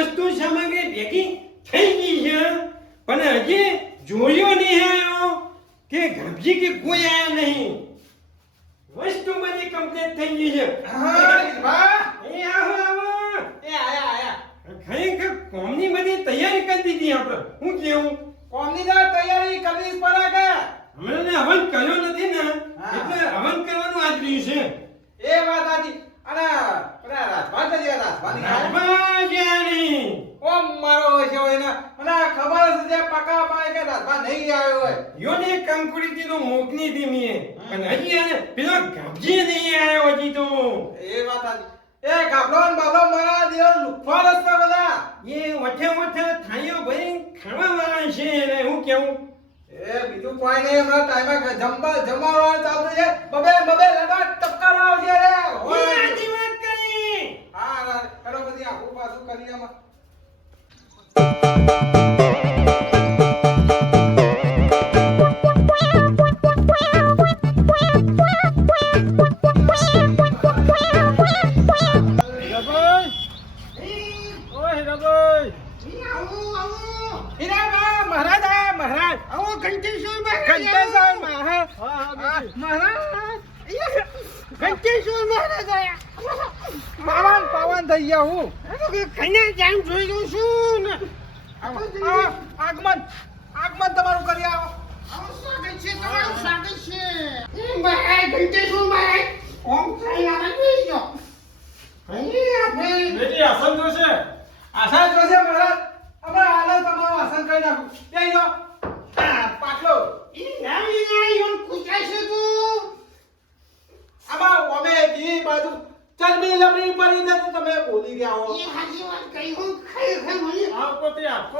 વસ્તુ સામગ્રી ભેગી થઈ ગઈ છે પણ હજી જોયો નહીં આવ્યો કે ગભજી કે કોઈ આયા નહીં. વસ્તુ બધી કમ્પ્લીટ થઈ ગઈ છે. હા વાહ એ આવો આવો. એ આયા ખરેખર કોમની બધી તૈયારી કરી દીધી આપણે. હું કેવું કોમની તો તૈયારી કરવી જ પડે કે હમણાં હવન કર્યો નથી ને હા. એટલે હવન કરવાનું આજ રહ્યું છે. એ વાત આજી અને પેલા રાજભા છે રાજભાની રાજભાજાની. ઓમ મારો હોય છે હોય ને મને ખબર છે જે પકા પાય કે રાજભા નહીં આવ્યો હોય યોને કંકુડી તો મોકલી હતી મીએ પણ હજી આને પેલો ગભજી નહીં આવ્યો હજી તો. એ વાત આજી એ ગાબલો ને બાબલો મારા દિવસ લુખવા રસ્તા બધા એ વઠે વઠે થાળીઓ ભરી ખાવા વાળા છે ને હું કેવું એ બીજું કોઈ નહીં હમણાં ટાઈમે જમવાનું ચાલુ છે બબે લડા ટપકારો આવશે રે એ આજી વાત કરી. હા કરો બધી આખું પાછું કરી આમાં પાવન થઈ ગયા હું કન્યા જામ જોઈ લઉં છું ને. આગમન તમારું કરી આવો સ્વાગત છે તમારું સ્વાગત છે. મહારાજ ઘંટેશ્વર મહારાજ ઓમ થઈ આવે બીજો અહીં આપણે બેટી આસન જોશે આસન જોશે મહારાજ અમે હાલ તમારું આસન કરી નાખું બેહી જાઓ પાટલો ઈ નામ યોન કુચાય છે તું. આમાં અમે દી બાજુ ચરબી લબડી પડી ને તો તમે બોલી ગયા હો એ હાજી વાત કહી હું ખરેખર મને આખો તે આખો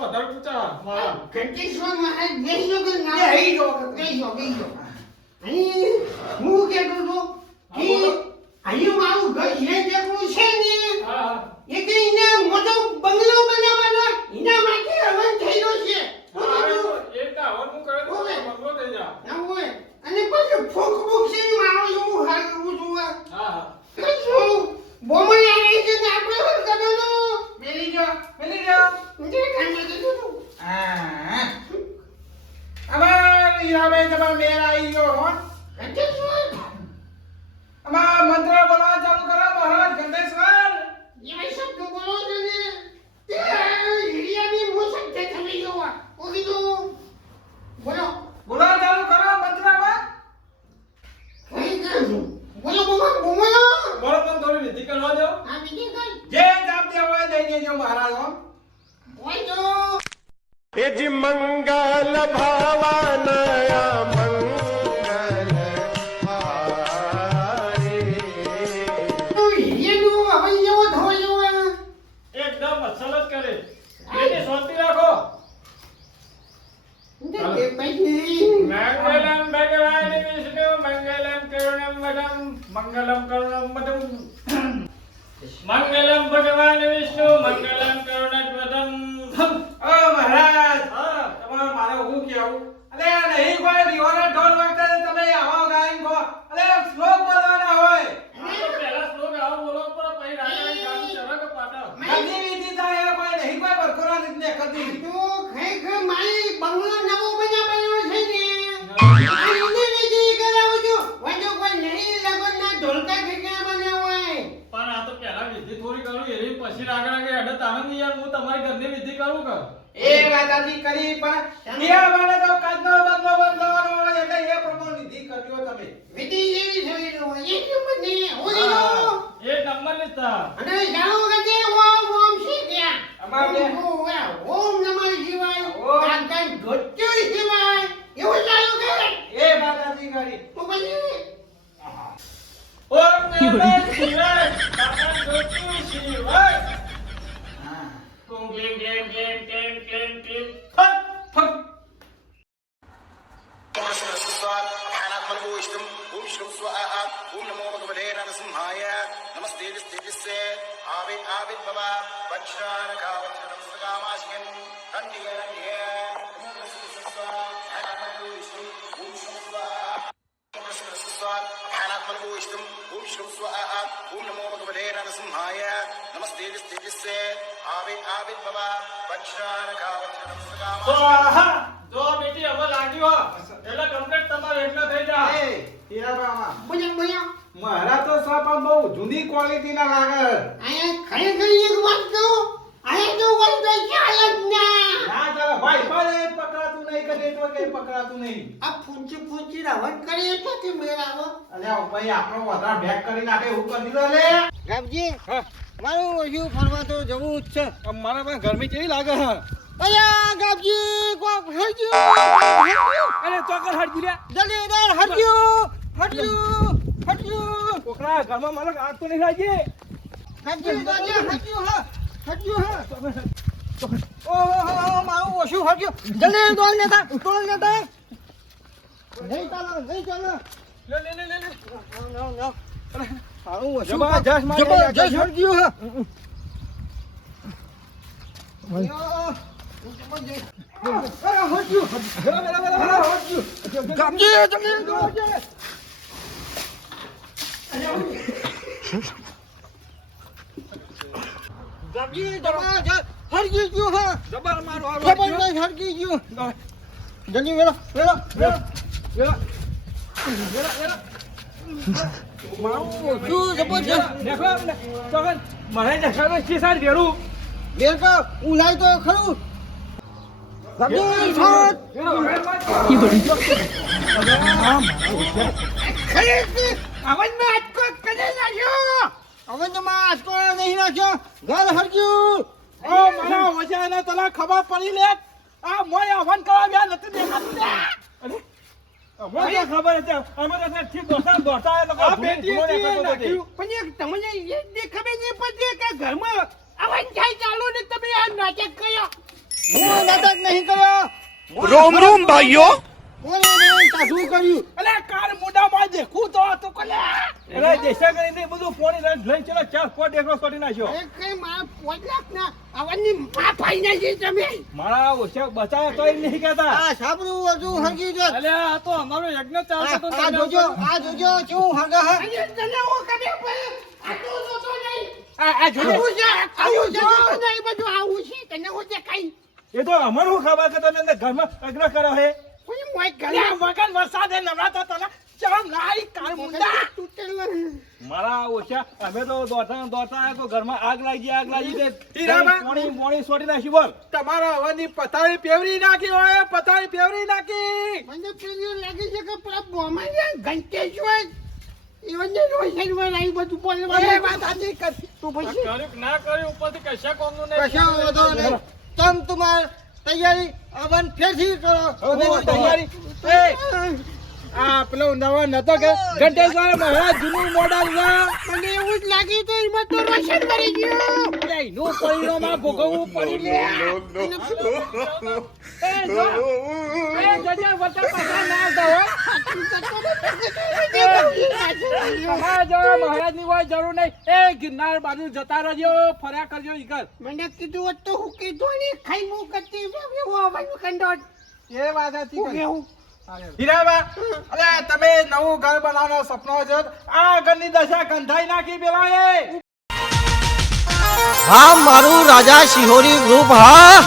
વધારે પૂછા મારા ઘંટેશ્વર મહારાજ બેસજો કે ના બેહી જાઓ. બેસજો અહીં હું કહેતો હતો કે અહીં મારું ઘર છે જેટલું છે ને હા એ કે એને મોટો બંગલો બનાવવાનો એના માટે હવન થઈ ગયો છે. હું કીધું, ઓવે. ના હોય અને પછી ફોક ફોક છે ને મારો એવું હારું જોવા કશું બોમણ આવે છે ને આપણે હવન કરવાનો મેલી જાઓ જે કામમાં કીધું તું. હા અમાર હીરાબે તમાર મેર આવી ગયો હો ઘંટેશ્વર અમાર મંત્ર બોલવા ચાલુ કરો મહારાજ ગંધેશ્વર એ શબ્દ બોલો છો ને તે હિરિયાની મોસમ તે થવી ગયો ઓ કીધું બોલો બોલવા ચાલુ કરો મંત્રમાં કઈ કરું બોલો બોલો બોલો બોલો પણ થોડી વિધિ કરવા દો આ બીજી કઈ જે જાપ દેવો હોય દઈ દેજો મહારાજ હો હોય તો यदि मंगल भवनया मंगल हारे હિરિયાનું હવન જેવો થયો એકદમ અસલ જ કરે એને શાંતિ રાખો એ પછી મંગલમ ભગવાન વિષ્ણુ મંગલમ કરુણમ વદમ મંગલમ કરુણમ વદમ મંગલમ ભગવાન વિષ્ણુ મંગલમ કરુણમ ઓ મહારાજ હા તમારે મારે હું કેવું અલે નહીં કોઈ દીવાના ઢોલ વખતે તમે આવો ગાયન કો અલે શ્લોક બોલવાના હોય આ તો પહેલા શ્લોક આવો બોલો પર પછી રાજા ગાનું ચરક પાટા ઘરની વિધિ થાય કોઈ નહીં કોઈ બરકોરા રીતને કરતી તો ખરેખર મારી બંગલો નવો બનાવ્યો છે ને આ એને વિધિ કરાવું છું વાજો કોઈ નહીં લગનના ઢોલકા ઠેકા બન્યા હોય પણ આ તો પહેલા વિધિ થોડી કરું એની પછી આગળ અડત આનંદ યાર હું તમારી ઘરની વિધિ કરું કે એ વાતાજી કરી પણ હીરા વાળા તો કાજનો બંગલો બંધવાનો હોય એટલે એ પ્રમાણે વિધિ કર્યો તમે વિધિ એવી થઈ હોય એક નંબર ને હોય એક નંબર લેતા અને જાણો કે ઓમ ઓમ છે ત્યાં અમાર બે ઓમ નમઃ શિવાય ઓમ. કાંઈ ધોત્યો શિવાય એવું ચાલુ કરે એ વાતાજી કરી તો પછી ઓમ નમઃ શિવાય કાકા જોતુ શિવાય કુમ ક્લેમ ક્લેમ ક્લેમ ક્લેમ ક્લેમ ક્લેમ ફટ ફટ ओम श्री स्वाहा ओम नमो भगवते नरसिंहाय नमस्ते तेजस्से आवे आवे भव वज्रान कावज्र नमस्कामाशियं दंडिय दंडिय ओम श्री स्वाहा ओम श्री स्वाहा ओम श्री स्वाहा विष्णुम् ॐ श्रं स्वाहा ॐ नमो भगवते नरसिंहाय नमस्ते तेजस्से आविर्भव સ્વાહા. જો બેટી હવે લાગ્યો એટલે કમ્પ્લીટ તમારે એટલે થઈ જા. એ હીરાબા બોલ્યા બોલ્યા મારા તો સાપા બહુ જૂની ક્વોલિટી ના લાગે. આયા ખરેખર એક વાત કહું આયા તો વંદે ચાલ જ ના ના ચાલે ભાઈ પણ એ પકડાતું નહીં કે નેટવર્ક એ પકડાતું નહીં. આ ફૂંચી રાવણ કરે તો તે મેળાવો અલ્યા ભાઈ આપણો વધારે બેક કરી નાખે એવું કરી દીધો લે. ગામજી મારું ઓછું ફરવા તો જવું જ છે મારા પાસે ગરમી કેવી લાગે છે? અલ્યા ગામજી કોક હરજ્યું અરે ચોકર હટ ગીર્યા. જલ્દી હરજ્યું કોકરા ઘરમાં મારે આગ તો નહીં લાગી. હરજ્યું ઓહો મારું ઓછું હરજ્યું જલ્દી દોડ લેતા નહીં ચાલો લે લે લે લે લે. મારું ઓછું જબરજસ્ત મારી જબરજસ્ત હરજ્યું જબર મારો હારો. જલ્દી વેલો વેલો વેલો મારું ઓછું જબરજસ્ત દેખો ચોકન મને દેખાડો છે સાર ઘેરું. બેન કા ઉલાય તો ખરું ગમજી છોડ અવનમાં આટકો કદે નાખ્યો અવનમાં આટકો નહીં નાખ્યો ઘર હરજ્યું ઓ મારા વજાને તને ખબર પડી લે. આ મોય હવન કરવા ગયા નથી દેખાતું લે. અરે મને ખબર હતી અમે તો ઠીક દોસ્તા એ લોકો આ બેટી નાખ્યું પણ એક તમને એ દેખાবে નહીં પડતી કે ઘરમાં અવન થાય ચાલુ ને તમે આ નાટક કર્યો હું નાટક નહીં કર્યો रोम रोम भाइयों કોને સાધુ કર્યું અલે કાર મોઢામાં દેખું તો કોલે. અરે દેશા કરીને બધું ફોન લઈ ચલો ચાર ફોટ એકલો સોટી નાખ્યો. અરે કઈ મારા 5 લાખ ના અવનની માં ભાઈ ના છે તમે મારા ઓછા બચાયા તો એમ નહીં કહેતા. આ સાબરું હજુ હરગી જો અલે આ તો અમારો યજ્ઞ ચાલતો તો આ જોજો શું હગા હા તને હું કદે આ તો જોતો નહીં આ જોજો. આવું છે નહીં બધું આવું છે તને હું દેખાઈ એ તો અમારું શું ખબર કે તમે અંદર ઘરમાં અગ્ન કરો હે. કોઈ મોય અરે ગળા વગર વરસાદે નવરાતા તને ચામ લાઈ કાર મુંડા. તૂટેલા મારા ઓછા અમે તો દોતા તો ઘરમાં આગ લાગી તે હીરાબા. મોણી સોટી નાખી બોલ. તમારા હવાની પથારી પેવરી નાખી હોય પથારી પેવરી નાખી. મને પેલું લાગે છે કે પેલા બોમાને ઘંટેશ હોય એવને રોશનમાં આવી બધું બોલવા એ વાત આજી કર તું પછી કર્યું કે ના કર્યું ઉપરથી કશા કોમનું કશા વધો નહીં તમ તમાર તૈયારી અવન ફેરથી કરો હવે તૈયારી એ આ પેલો નવા નતો કે ઘંટેશ્વર મહારાજ જૂનું મોડલ ના મને એવું જ લાગ્યું તો એમાં તો રોશન કરી ગયો અરે નો પરિણામ ભોગવવું પડી લે. એ જો એ જજે વટા પાછા ના દો. તમારે જો મહારાજ ની કોઈ જરૂર નહીં. એ ગિરનાર બાજુ જતા રહેજો ફર્યા કરજો ઈકર. મને કીધું હોત તો હું કીધું ને ખાઈ મું કરતી એવું આવવાનું કંડોટ એ વાત હતી હું કેવું હીરાબા અલે તમે નવું ઘર બનાવવાનો સપનો છે આ ઘરની દશા કંધાઈ નાખી પેલા એ હા મારું રાજા શિહોરી ગ્રુપ હા